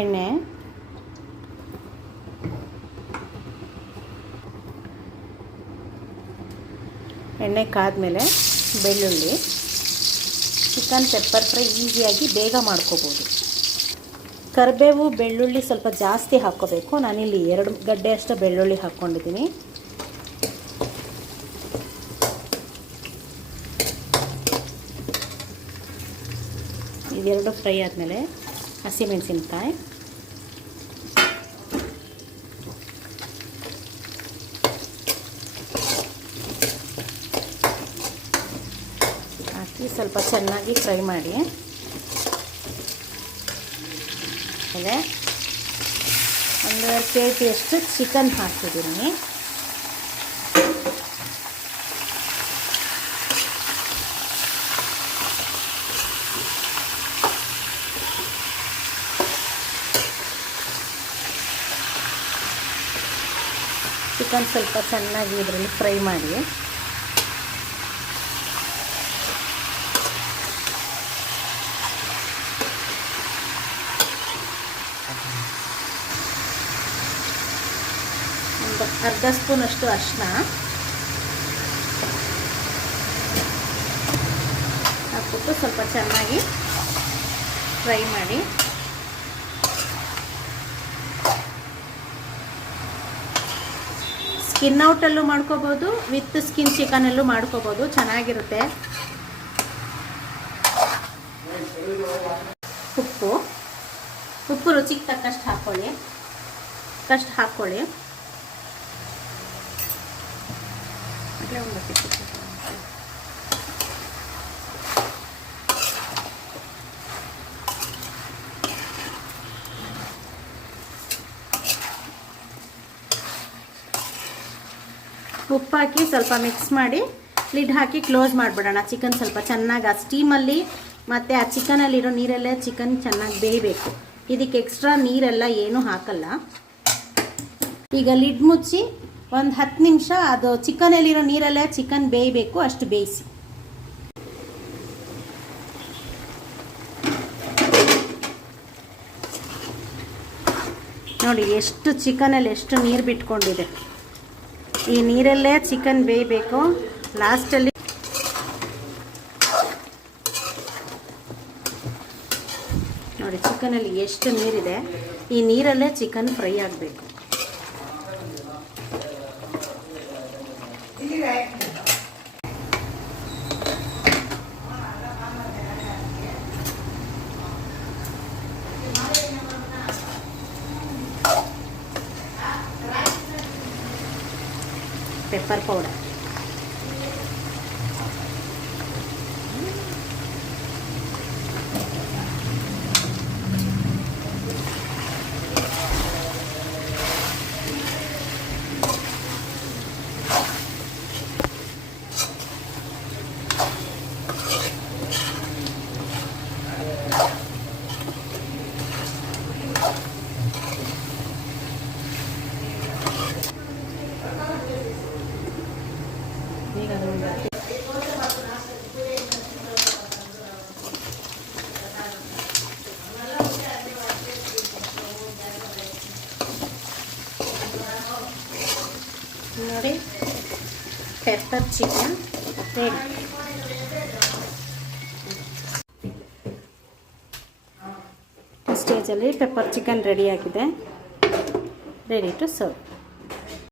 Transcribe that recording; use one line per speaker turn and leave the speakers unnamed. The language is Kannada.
ಎಣ್ಣೆ. ಎಣ್ಣೆ ಕಾದ್ಮೇಲೆ ಬೆಳ್ಳುಳ್ಳಿ, ಚಿಕನ್ ಪೆಪ್ಪರ್ ಫ್ರೈ ಈಸಿಯಾಗಿ ಬೇಗ ಮಾಡ್ಕೋಬೋದು. ಕರಿಬೇವು, ಬೆಳ್ಳುಳ್ಳಿ ಸ್ವಲ್ಪ ಜಾಸ್ತಿ ಹಾಕ್ಕೋಬೇಕು. ನಾನಿಲ್ಲಿ ಎರಡು ಗಡ್ಡೆಯಷ್ಟು ಬೆಳ್ಳುಳ್ಳಿ ಹಾಕ್ಕೊಂಡಿದ್ದೀನಿ. ಇದೆರಡು ಫ್ರೈ ಆದಮೇಲೆ ಹಸಿಮೆಣಸಿನ್ಕಾಯಿ. ಹಾಕಿ ಸ್ವಲ್ಪ ಚೆನ್ನಾಗಿ ಫ್ರೈ ಮಾಡಿ. ಅದೇ ಒಂದೂವರೆ ಕೆ ಜಿಯಷ್ಟು ಚಿಕನ್ ಹಾಕ್ತಿದ್ದೀನಿ ಚಿಕನ್ ಸ್ವಲ್ಪ ಚೆನ್ನಾಗಿ ಇದರಲ್ಲಿ ಫ್ರೈ ಮಾಡಿ. ಒಂದು ಅರ್ಧ ಸ್ಪೂನಷ್ಟು ಅರಿಶಿನ ಹಾಕ್ಬಿಟ್ಟು ಸ್ವಲ್ಪ ಚೆನ್ನಾಗಿ ಫ್ರೈ ಮಾಡಿ. ಸ್ಕಿನ್ ಔಟಲ್ಲೂ ಮಾಡ್ಕೋಬೋದು ವಿತ್ ಸ್ಕಿನ್ ಚಿಕನಲ್ಲೂ ಮಾಡ್ಕೋಬೋದು, ಚೆನ್ನಾಗಿರುತ್ತೆ. ಉಪ್ಪು. ಉಪ್ಪು ರುಚಿಗೆ ತಕ್ಕಷ್ಟು ಹಾಕ್ಕೊಳ್ಳಿ ಕಷ್ಟು ಹಾಕ್ಕೊಳ್ಳಿ ಉಪ್ಪು ಸ್ವಲ್ಪ ಮಿಕ್ಸ್ ಮಾಡಿ ಲಿಡ್ ಹಾಕಿ ಕ್ಲೋಸ್ ಮಾಡಿಬಿಡೋಣ. ಚಿಕನ್ ಸ್ವಲ್ಪ ಚೆನ್ನಾಗಿ ಆ ಸ್ಟೀಮಲ್ಲಿ ಮತ್ತು ಆ ಚಿಕನಲ್ಲಿರೋ ನೀರಲ್ಲೇ ಚಿಕನ್ ಚೆನ್ನಾಗಿ ಬೇಯಬೇಕು. ಇದಕ್ಕೆ ಎಕ್ಸ್ಟ್ರಾ ನೀರೆಲ್ಲ ಏನೂ ಹಾಕಲ್ಲ. ಈಗ ಲಿಡ್ ಮುಚ್ಚಿ ಒಂದು ಹತ್ತು ನಿಮಿಷ ಅದು ಚಿಕನಲ್ಲಿರೋ ನೀರಲ್ಲೇ ಚಿಕನ್ ಬೇಯಬೇಕು, ಅಷ್ಟು ಬೇಯಿಸಿ. ನೋಡಿ, ಎಷ್ಟು ಚಿಕನಲ್ಲಿ ಎಷ್ಟು ನೀರು ಬಿಟ್ಕೊಂಡಿದೆ. ಈ ನೀರಲ್ಲೇ ಚಿಕನ್ ಬೇಯಬೇಕು. ಲಾಸ್ಟಲ್ಲಿ ನೋಡಿ ಚಿಕನಲ್ಲಿ ಎಷ್ಟು ನೀರಿದೆ. ಈ ನೀರಲ್ಲೇ ಚಿಕನ್ ಫ್ರೈ ಆಗಬೇಕು. ಪೆಪ್ಪರ್ ಪೌಡರ್ ನೋಡಿ ಪೆಪ್ಪರ್ ಚಿಕನ್ ರೆಡಿ ಸ್ಟೇಜಲ್ಲಿ ಪೆಪ್ಪರ್ ಚಿಕನ್ ರೆಡಿಯಾಗಿದೆ ರೆಡಿ ಟು ಸರ್ವ್